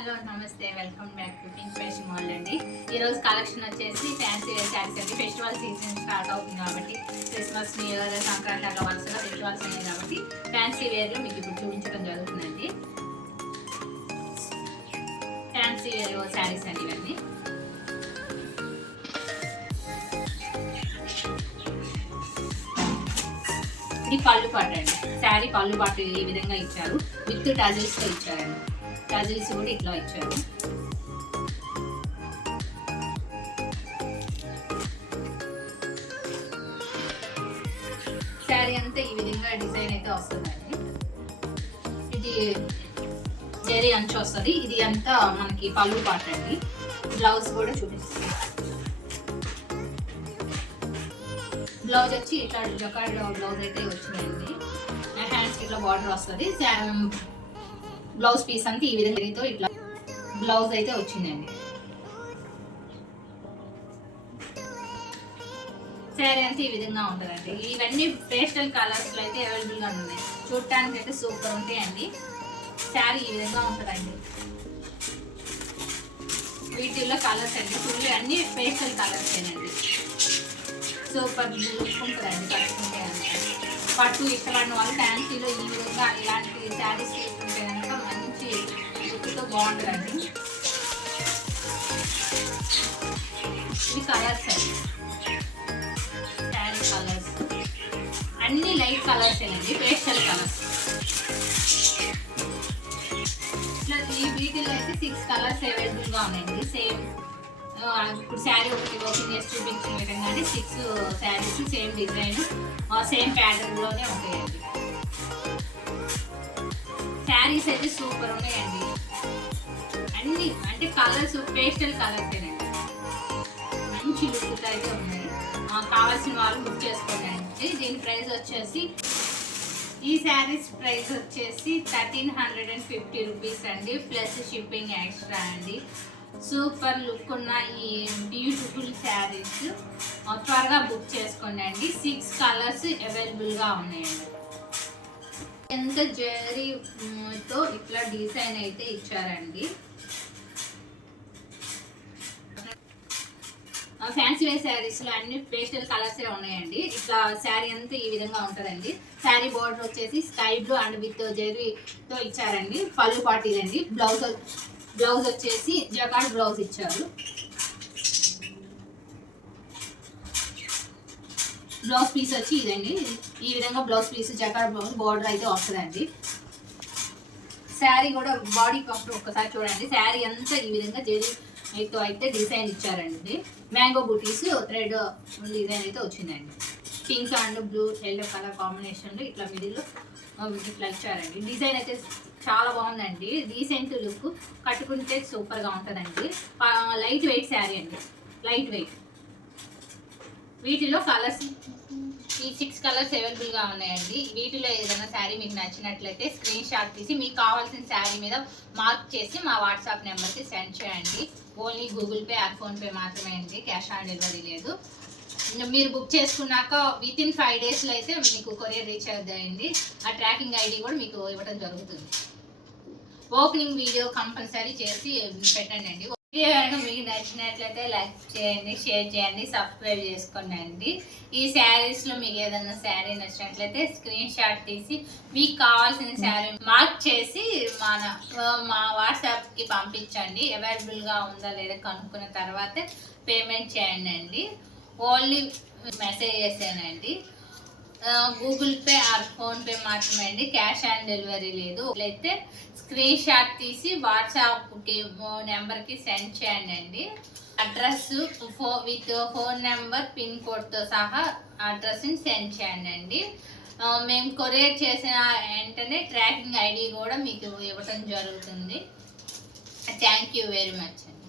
Hello నమస్తే, welcome back to pink fashion mall అండి. ఈరోజు కలెక్షన్ వచ్చేసి ఫ్యాన్సీ వేర్ శారీస్ అండి. ఫెస్టివల్ సీజన్ స్టార్ట్ అవుతుంది కాబట్టి క్రిస్మస్, న్యూ ఇయర్, సంక్రాంతి అట్లా వరుసగా ఫెస్టివల్స్ ఉన్నాయి కాబట్టి ఫ్యాన్సీ వేర్లో మీకు ఇప్పుడు చూపించడం జరుగుతుందండి. ఫ్యాన్సీ వేర్ శారీస్ అండి ఇవన్నీ. ఇది పళ్ళు పాట అండి. శారీ పళ్ళు పాట ఈ విధంగా ఇచ్చారు, విత్ టజిల్స్తో ఇచ్చారండి. టజిల్స్ కూడా ఇట్లా ఇచ్చారు. శారీ అంతా ఈ విధంగా డిజైన్ అయితే వస్తుందండి. ఇది జరీ అంచు వస్తుంది. ఇది అంతా మనకి పళ్ళు పాట అండి. బ్లౌజ్ కూడా చూపిస్తుంది. బ్లౌజ్ వచ్చి ఇట్లా జకార్డ్ బ్లౌజ్ అయితే వచ్చిందండి. హ్యాండ్స్కి ఇట్లా బార్డర్ వస్తుంది. బ్లౌజ్ పీస్ అంతా ఈ విధంగా ఇట్లా బ్లౌజ్ అయితే వచ్చిందండి. శారీ అంతా ఈ విధంగా ఉంటుందండి. ఇవన్నీ పేస్టల్ కలర్స్ లో అయితే అవైలబుల్ గా ఉన్నాయి. చూడటానికి అయితే సూపర్ ఉంటాయండి. శారీ ఈ విధంగా ఉంటుందండి. వీటిల్లో కలర్స్ అండి ఫుల్ అన్ని పేస్టల్ కలర్స్ అండి. సూపర్ లుక్ ఉంటుందండి కట్టుకుంటే. పట్టు ఇష్టపడిన వాళ్ళు ఫ్యాన్సీలో ఈ విధంగా ఇలాంటి శారీస్ తీసుకుంటే కనుక మంచి లుక్తో బాగుంటుందండి. ఇవి కలర్స్ అండి. శారీ కలర్స్ అన్ని లైట్ కలర్స్ అండి, పేస్టల్ కలర్స్. ఇట్లా ఈ వీటిలో అయితే 6 కలర్స్ అవైలబుల్గా ఉన్నాయండి. సేమ్ ఇప్పుడు శారీ ఒకటి ఓపెన్ చేసి చూపించిన విధంగానే 6 శారీస్ సేమ్ డిజైన్ సేమ్ ప్యాటర్న్లోనే ఉంటాయండి. శారీస్ అయితే సూపర్ ఉన్నాయండి. అన్ని అంటే కలర్స్ పేస్టల్ కలర్స్ ఏనండి. మంచి లుక్ అయితే ఉన్నాయి. కావాల్సిన వాళ్ళు బుక్ చేసుకోండి. దీని ప్రైస్ వచ్చేసి ఈ శారీస్ ప్రైస్ వచ్చేసి 1350 రూపీస్ అండి, ప్లస్ షిప్పింగ్ ఎక్స్ట్రా అండి. సూపర్ లుక్ ఉన్న ఈ బ్యూటిఫుల్ శారీస్ త్వరగా బుక్ చేసుకోండి అండి. 6 కలర్స్ అవైలబుల్గా ఉన్నాయండి. ఎంత జరీతో ఇట్లా డిజైన్ అయితే ఇచ్చారండి. ఫ్యాన్సీ వేర్ శారీస్లో అన్ని పేస్టల్ కలర్సే ఉన్నాయండి. ఇట్లా శారీ అంతా ఈ విధంగా ఉంటుందండి. శారీ బోర్డర్ వచ్చేసి స్కై బ్లూ అండ్ విత్ జరీతో ఇచ్చారండి. పళ్ళు పాటీలండి. బ్లౌజ్ వచ్చేసి జకార్డ్ బ్లౌజ్ ఇచ్చారు. బ్లౌజ్ పీస్ వచ్చి ఇదండి. ఈ విధంగా blouse piece jacquard blouse border అయితే వస్తుందండి. శారీ కూడా బాడీ పఫ్ ఒక్కసారి చూడండి. శారీ అంతా ఈ విధంగా జరీతో అయితే డిజైన్ ఇచ్చారండి. మ్యాంగో బూటీస్ థ్రెడ్ డిజైన్ అయితే వచ్చిందండి. Pink and blue yellow colour కాంబినేషన్లో ఇట్లా మిడిల్లో ఇట్లా ఇచ్చారండి. డిజైన్ అయితే చాలా బాగుందండి. డీసెంట్ లుక్, కట్టుకుంటే సూపర్గా ఉంటుందండి. లైట్ వెయిట్ శారీ అండి, లైట్ వెయిట్. వీటిలో కలర్స్ ఈ 6 కలర్స్ అవైలబుల్గా ఉన్నాయండి. వీటిలో ఏదైనా శారీ మీకు నచ్చినట్లయితే స్క్రీన్ షాట్ తీసి మీకు కావాల్సిన శారీ మీద మార్క్ చేసి మా వాట్సాప్ నెంబర్కి సెండ్ చేయండి. Only Google pay are PhonePe మాత్రమే అండి, క్యాష్ ఆన్ డెలివరీ లేదు. మీరు బుక్ చేసుకున్నాక వితిన్ 5 డేస్లో అయితే మీకు కొరియర్ రీచ్ అవుతాయండి. ఆ ట్రాకింగ్ ఐడి కూడా మీకు ఇవ్వడం జరుగుతుంది. ఓపెనింగ్ వీడియో కంపల్సరీ చేసి పెట్టండి. వీడియో కనుక మీకు నచ్చినట్లయితే లైక్ చేయండి, షేర్ చేయండి, సబ్స్క్రైబ్ చేసుకోండి అండి. ఈ శారీస్లో మీకు ఏదైనా శారీ నచ్చినట్లయితే స్క్రీన్ షాట్ తీసి మీకు కావాల్సిన శారీ మార్క్ చేసి మా వాట్సాప్కి పంపించండి. అవైలబుల్గా ఉందా లేదా కనుక్కున్న తర్వాత పేమెంట్ చేయండి అండి. ఓన్లీ మెసేజ్ చేసానండి. గూగుల్ పే ఆర్ ఫోన్పే మాత్రమే అండి, క్యాష్ ఆన్ డెలివరీ లేదు. అయితే స్క్రీన్ షాట్ తీసి వాట్సాప్కి నెంబర్కి సెండ్ చేయండి అండి. Address with phone number, pin కోడ్తో సహా అడ్రస్ని సెండ్ చేయండి అండి. మేము కొరియర్ చేసిన వెంటనే ట్రాకింగ్ ఐడి కూడా మీకు ఇవ్వటం జరుగుతుంది. థ్యాంక్ యూ వెరీ మచ్ అండి.